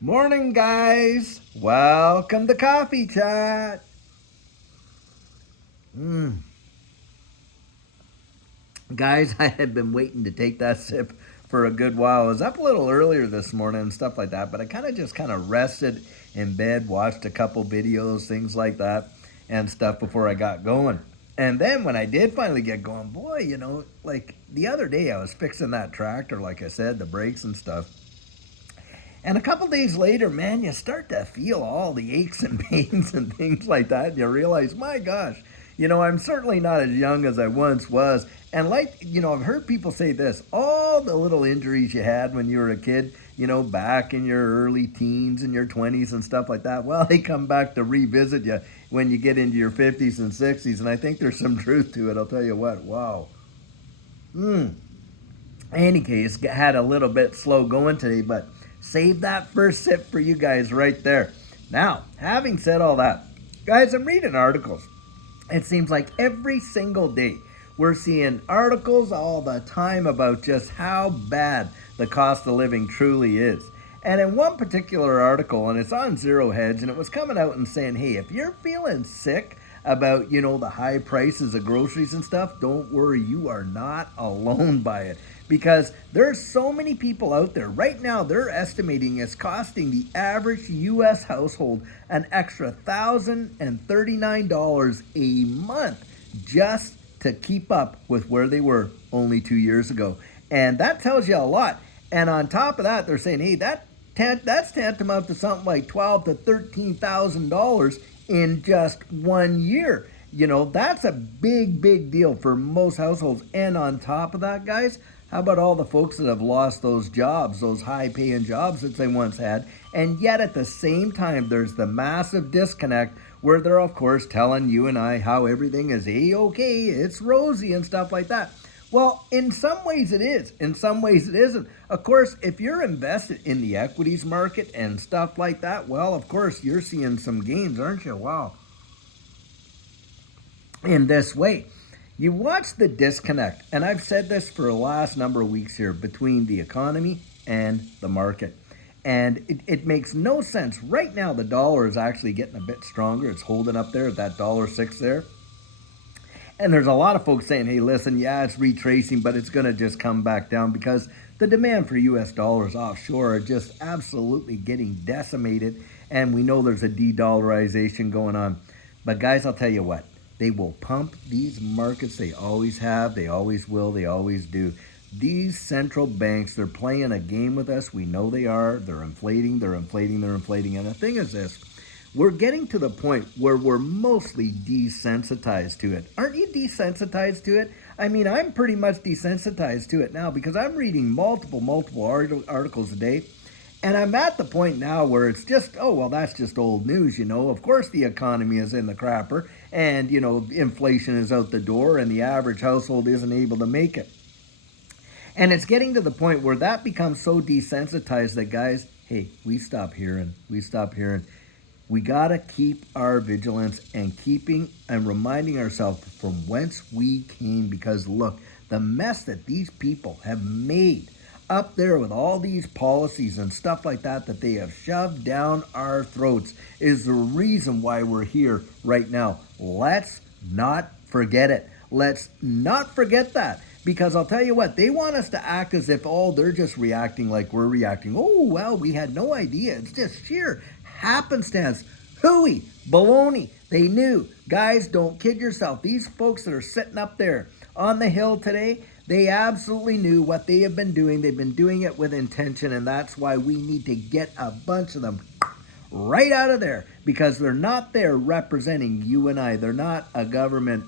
Morning, guys. Welcome to Coffee Chat. Mm. Guys, I had been waiting to take that sip for a good while. I was up a little earlier this morning and stuff like that, but I kind of rested in bed, watched a couple videos, things like that, and stuff before I got going. And then when I did finally get going, boy, like the other day I was fixing that tractor, like I said, the brakes and stuff. And a couple days later, man, you start to feel all the aches and pains and things like that. And you realize, my gosh, I'm certainly not as young as I once was. And I've heard people say this all the little injuries you had when you were a kid, back in your early teens and your 20s and stuff like that, well, they come back to revisit you when you get into your 50s and 60s. And I think there's some truth to it. I'll tell you what, wow. Mm. Any case, had a little bit slow going today, but save that first sip for you guys right there. Now, having said all that, guys, I'm reading articles. It seems like every single day we're seeing articles all the time about just how bad the cost of living truly is. And in one particular article, and it's on Zero Hedge, and it was coming out and saying, hey, if you're feeling sick about, the high prices of groceries and stuff, don't worry, you are not alone by it. Because there's so many people out there. Right now, they're estimating it's costing the average U.S. household an extra $1,039 a month just to keep up with where they were only 2 years ago. And that tells you a lot. And on top of that, they're saying, hey, that's tantamount to something like $12,000 to $13,000 in just 1 year. That's a big, big deal for most households. And on top of that, guys, how about all the folks that have lost those jobs, those high paying jobs that they once had? And yet at the same time, there's the massive disconnect where they're, of course, telling you and I how everything is A-OK, it's rosy and stuff like that. Well, in some ways it is. In some ways it isn't. Of course, if you're invested in the equities market and stuff like that, well, of course, you're seeing some gains, aren't you? Wow. In this way, you watch the disconnect, and I've said this for the last number of weeks here, between the economy and the market. And it makes no sense. Right now, the dollar is actually getting a bit stronger. It's holding up there at that $1.06 there. And there's a lot of folks saying, hey, listen, yeah, it's retracing, but it's going to just come back down because the demand for US dollars offshore are just absolutely getting decimated. And we know there's a de-dollarization going on. But guys, I'll tell you what, they will pump these markets. They always have, they always will, they always do. These central banks, they're playing a game with us. We know they are. They're inflating, they're inflating, they're inflating. And the thing is this, we're getting to the point where we're mostly desensitized to it. Aren't you desensitized to it? I mean, I'm pretty much desensitized to it now because I'm reading multiple articles a day. And I'm at the point now where it's just, oh, well, that's just old news, Of course, the economy is in the crapper and, inflation is out the door and the average household isn't able to make it. And it's getting to the point where that becomes so desensitized that, guys, hey, we stop hearing. We stop hearing. We got to keep our vigilance and keeping and reminding ourselves from whence we came, because look, the mess that these people have made up there with all these policies and stuff like that that they have shoved down our throats is the reason why we're here right now. Let's not forget it. Let's not forget that. Because I'll tell you what, they want us to act as if, oh, they're just reacting like we're reacting. Oh, well, we had no idea. It's just sheer happenstance. Hooey, baloney. They knew. Guys, don't kid yourself. These folks that are sitting up there on the hill today, they absolutely knew what they have been doing. They've been doing it with intention, and that's why we need to get a bunch of them right out of there, because they're not there representing you and I. They're not a government.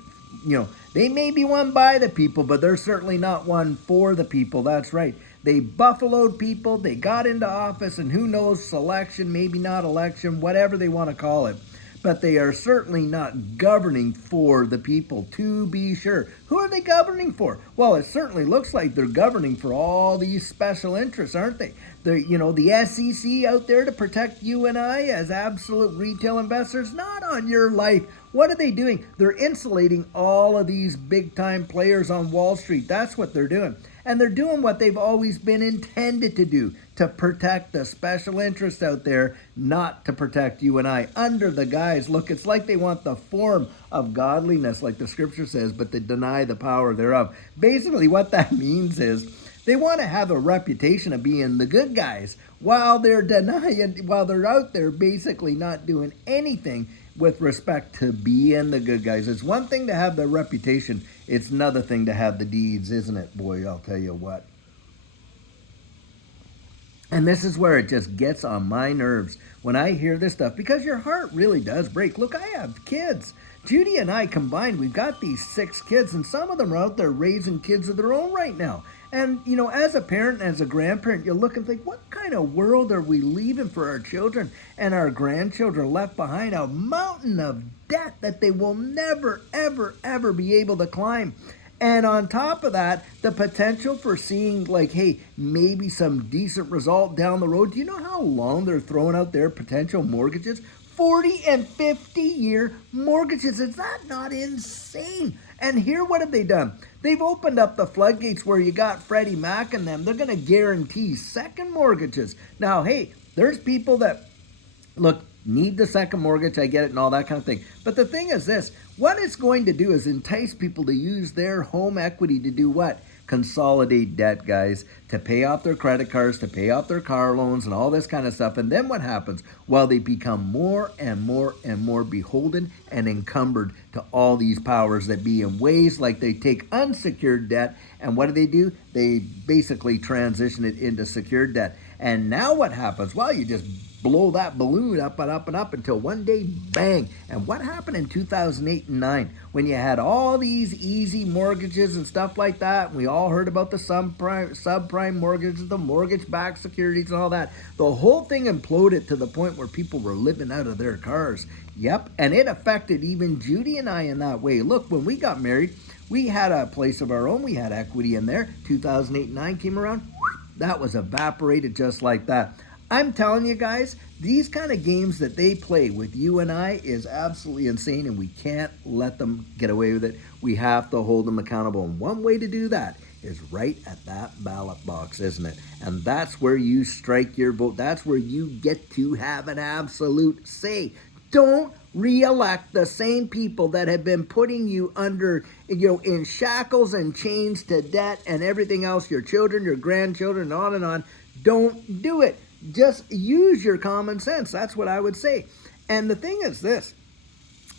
They may be one by the people, but they're certainly not one for the people. That's right. They buffaloed people. They got into office, and who knows, selection, maybe not election, whatever they want to call it. But they are certainly not governing for the people, to be sure. Who are they governing for? Well, it certainly looks like they're governing for all these special interests, aren't they? The SEC out there to protect you and I as absolute retail investors, not on your life. What are they doing? They're insulating all of these big-time players on Wall Street. That's what they're doing. And they're doing what they've always been intended to do, to protect the special interests out there, not to protect you and I. Under the guise, look, it's like they want the form of godliness, like the scripture says, but they deny the power thereof. Basically, what that means is they want to have a reputation of being the good guys while they're while they're out there basically not doing anything with respect to being the good guys. It's one thing to have the reputation, it's another thing to have the deeds, isn't it? Boy, I'll tell you what. And this is where it just gets on my nerves when I hear this stuff, because your heart really does break. Look, I have kids. Judy and I combined, we've got these 6 kids, and some of them are out there raising kids of their own right now. And, you know, as a parent, as a grandparent, you look and think, what kind of world are we leaving for our children and our grandchildren, left behind a mountain of debt that they will never, ever, ever be able to climb? And on top of that, the potential for seeing, like, hey, maybe some decent result down the road. Do you know how long they're throwing out their potential mortgages? 40 and 50-year mortgages. Is that not insane? And here, what have they done? They've opened up the floodgates where you got Freddie Mac and them. They're going to guarantee second mortgages. Now, hey, there's people that, look, need the second mortgage, I get it, and all that kind of thing. But the thing is this, what it's going to do is entice people to use their home equity to do what? Consolidate debt, guys, to pay off their credit cards, to pay off their car loans and all this kind of stuff. And then what happens? Well, they become more and more and more beholden and encumbered to all these powers that be, in ways like they take unsecured debt, and what do? They basically transition it into secured debt. And now what happens? Well, you just blow that balloon up and up and up until one day, bang. And what happened in 2008 and 9 when you had all these easy mortgages and stuff like that? And we all heard about the subprime mortgages, the mortgage-backed securities and all that. The whole thing imploded to the point where people were living out of their cars. Yep, and it affected even Judy and I in that way. Look, when we got married, we had a place of our own. We had equity in there. 2008 and 9 came around. That was evaporated just like that. I'm telling you guys, these kind of games that they play with you and I is absolutely insane, and we can't let them get away with it. We have to hold them accountable, and one way to do that is right at that ballot box, isn't it? And that's where you strike your vote. That's where you get to have an absolute say. Don't re-elect the same people that have been putting you under, in shackles and chains to debt and everything else, your children, your grandchildren, on and on. Don't do it. Just use your common sense. That's what I would say. And the thing is this,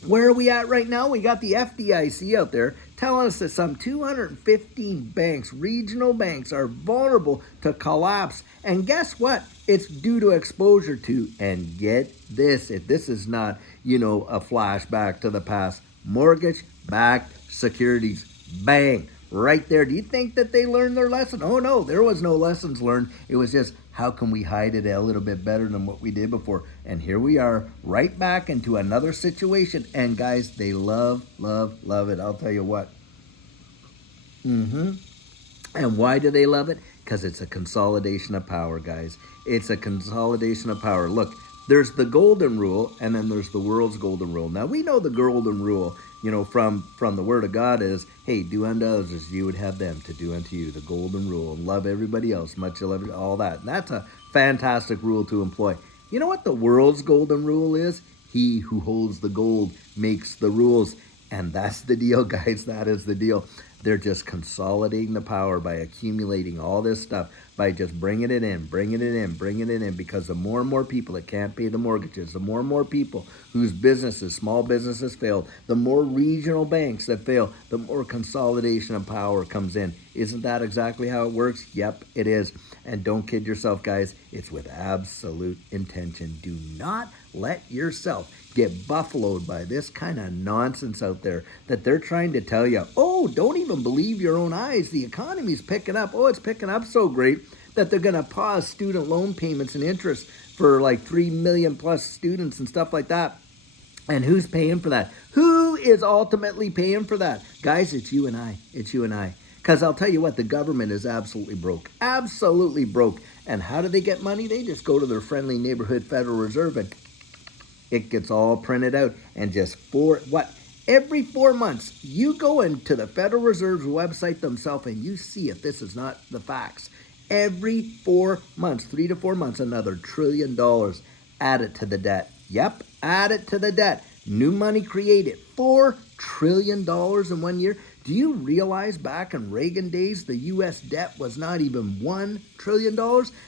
where are we at right now? We got the FDIC out there telling us that some 215 banks, regional banks, are vulnerable to collapse. And guess what? It's due to exposure to, and get this, if this is not, a flashback to the past, mortgage-backed securities. Bang. Right there. Do you think that they learned their lesson? Oh no, there was no lessons learned. It was just, how can we hide it a little bit better than what we did before? And here we are, right back into another situation. And guys, they love it. I'll tell you what. And why do they love it? Because it's a consolidation of power, guys. It's a consolidation of power. Look, there's the golden rule, and then there's the world's golden rule. Now, we know the golden rule, from the word of God is, hey, do unto others as you would have them to do unto you. The golden rule. And love everybody else. Much you love all that. And that's a fantastic rule to employ. You know what the world's golden rule is? He who holds the gold makes the rules. And that's the deal, guys. That is the deal. They're just consolidating the power by accumulating all this stuff, by just bringing it in, because the more and more people that can't pay the mortgages, the more and more people whose businesses, small businesses fail, the more regional banks that fail, the more consolidation of power comes in. Isn't that exactly how it works? Yep, it is. And don't kid yourself, guys. It's with absolute intention. Do not let yourself get buffaloed by this kind of nonsense out there that they're trying to tell you. Oh, don't even believe your own eyes. The economy's picking up. Oh, it's picking up so great that they're going to pause student loan payments and interest for like 3 million plus students and stuff like that. And who's paying for that? Who is ultimately paying for that? Guys, it's you and I. It's you and I. Because I'll tell you what, the government is absolutely broke. Absolutely broke. And how do they get money? They just go to their friendly neighborhood Federal Reserve and it gets all printed out. And just every 4 months, you go into the Federal Reserve's website themselves and you see if this is not the facts. Every 4 months, 3 to 4 months, another $1 trillion added to the debt. Yep, added to the debt. New money created. $4 trillion in 1 year. Do you realize back in Reagan days, the U.S. debt was not even $1 trillion?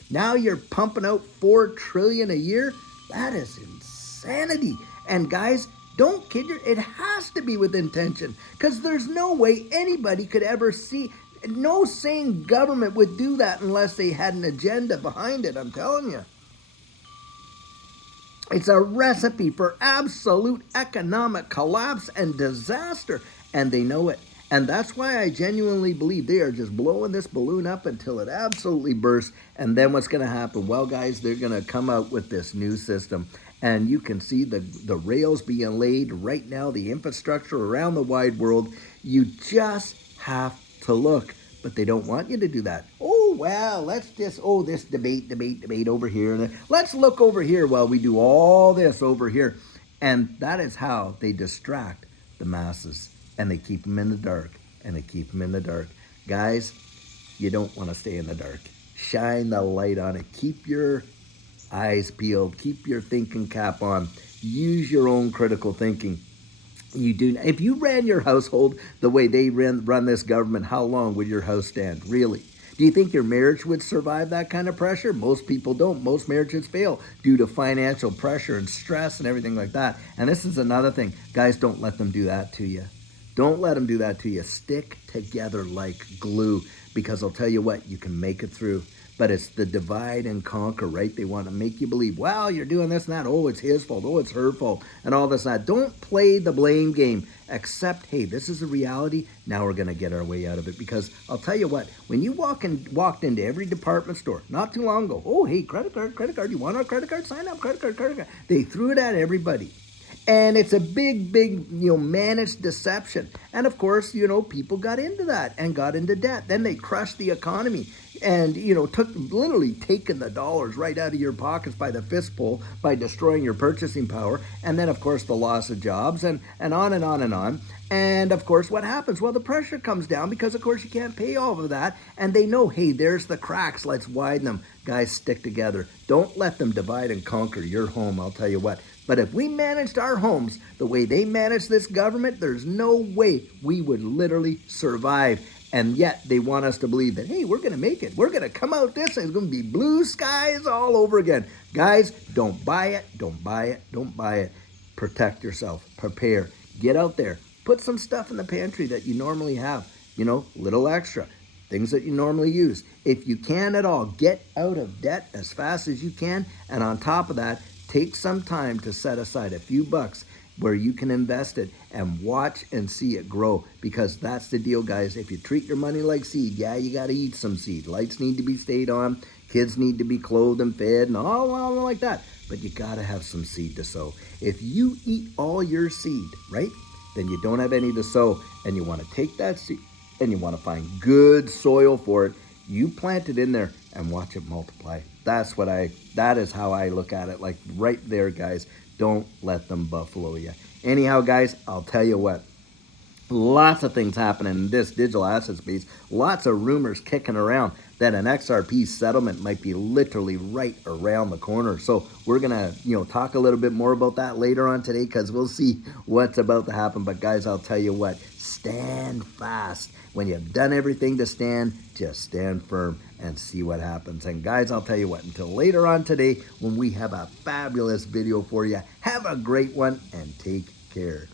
Now you're pumping out $4 trillion a year? That is insanity. And guys, don't kid your, it has to be with intention, because there's no way anybody could ever see, no sane government would do that unless they had an agenda behind it, I'm telling you. It's a recipe for absolute economic collapse and disaster, and they know it. And that's why I genuinely believe they are just blowing this balloon up until it absolutely bursts. And then what's going to happen? Well, guys, they're going to come out with this new system. And you can see the rails being laid right now, the infrastructure around the wide world. You just have to look. But they don't want you to do that. Oh, well, let's just, this debate over here. And let's look over here while we do all this over here. And that is how they distract the masses. And they keep them in the dark. And they keep them in the dark. Guys, you don't want to stay in the dark. Shine the light on it. Keep your eyes peeled. Keep your thinking cap on. Use your own critical thinking. You do. If you ran your household the way they run this government, how long would your house stand? Really? Do you think your marriage would survive that kind of pressure? Most people don't. Most marriages fail due to financial pressure and stress and everything like that. And this is another thing. Guys, don't let them do that to you. Don't let them do that to you. Stick together like glue, because I'll tell you what, you can make it through. But it's the divide and conquer, right? They want to make you believe, well, you're doing this and that. Oh, it's his fault. Oh, it's her fault. And all this and that. Don't play the blame game. Accept, hey, this is a reality. Now we're going to get our way out of it. Because I'll tell you what, when you walked into every department store not too long ago, oh, hey, credit card. You want our credit card? Sign up, credit card. They threw it at everybody. And it's a big, managed deception. And of course, people got into that and got into debt. Then they crushed the economy and, literally taking the dollars right out of your pockets by the fistful by destroying your purchasing power. And then, of course, the loss of jobs and on and on and on. And of course, what happens? Well, the pressure comes down because, of course, you can't pay all of that. And they know, hey, there's the cracks. Let's widen them. Guys, stick together. Don't let them divide and conquer your home. I'll tell you what. But if we managed our homes the way they manage this government, there's no way we would literally survive. And yet they want us to believe that, hey, we're going to make it. We're going to come out this and it's going to be blue skies all over again. Guys, don't buy it. Don't buy it. Don't buy it. Protect yourself. Prepare. Get out there. Put some stuff in the pantry that you normally have. Little extra. Things that you normally use. If you can at all, get out of debt as fast as you can. And on top of that, take some time to set aside a few bucks where you can invest it and watch and see it grow, because that's the deal, guys. If you treat your money like seed, yeah, you got to eat some seed. Lights need to be stayed on. Kids need to be clothed and fed and all like that. But you got to have some seed to sow. If you eat all your seed, right, then you don't have any to sow, and you want to take that seed and you want to find good soil for it. You plant it in there and watch it multiply. That is how I look at it. Like right there, guys. Don't let them buffalo you. Anyhow, guys, I'll tell you what. Lots of things happening in this digital asset space. Lots of rumors kicking around that an XRP settlement might be literally right around the corner. So we're going to, talk a little bit more about that later on today, because we'll see what's about to happen. But guys, I'll tell you what, stand fast. When you've done everything to stand, just stand firm and see what happens. And guys, I'll tell you what, until later on today, when we have a fabulous video for you, have a great one and take care.